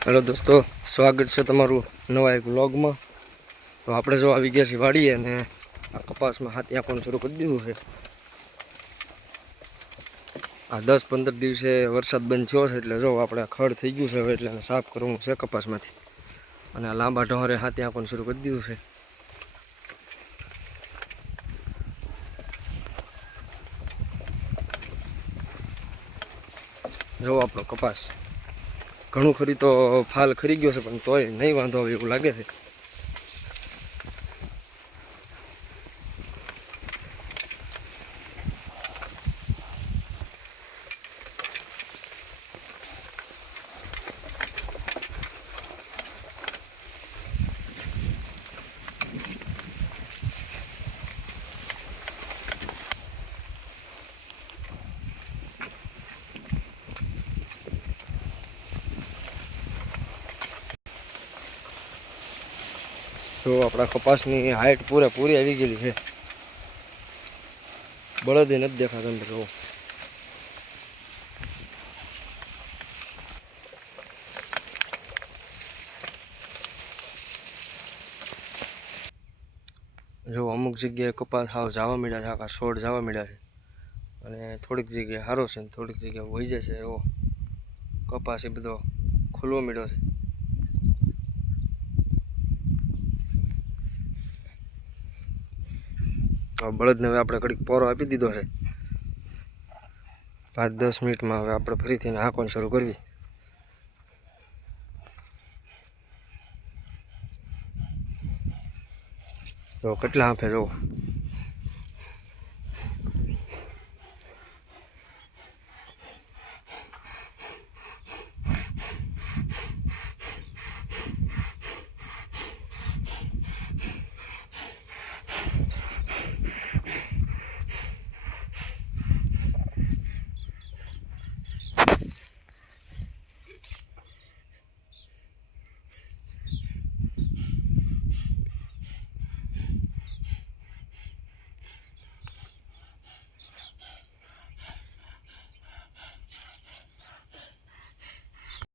Hello દોસ્તો, સ્વાગત છે તમારું નવા એક વ્લોગમાં. તો આપણે જો આવી ગયા છીએ વાડીએ અને આ કપાસમાં હાથી આપવાનું શરૂ કરી દીધું છે. આ દસ પંદર દિવસે વરસાદ બંધ થયો છે એટલે જો આપણે ખડ થઈ ગયું છે હવે એટલે સાફ કરવું છે કપાસમાંથી. અને આ લાંબા ઢોરે હાથી આપવાનું શરૂ કરી દીધું છે. જો આપણો કપાસ ઘણું ખરી તો ફાલ ખરી ગયો છે, પણ તોય નહીં વાંધો આવે એવું લાગે છે. તો આપણા કપાસની હાઈટ પૂરેપૂરી આવી ગયેલી છે. બળદ નથી દેખાતા અંદર, જુઓ. જો અમુક જગ્યાએ કપાસ હાવ જવા મળ્યા છે, આખા છોડ જવા મળ્યા છે. અને થોડીક જગ્યાએ સારો છે ને થોડીક જગ્યાએ વહી જાય છે એવો કપાસ એ બધો ખુલવો મળ્યો છે. બળદને હવે આપણે કડીક પોરો આપી દીધો છે. પાંચ દસ મિનિટમાં હવે આપણે ફરીથી હાંકવાનું શરૂ કરવી. તો કેટલા હાંફે જુઓ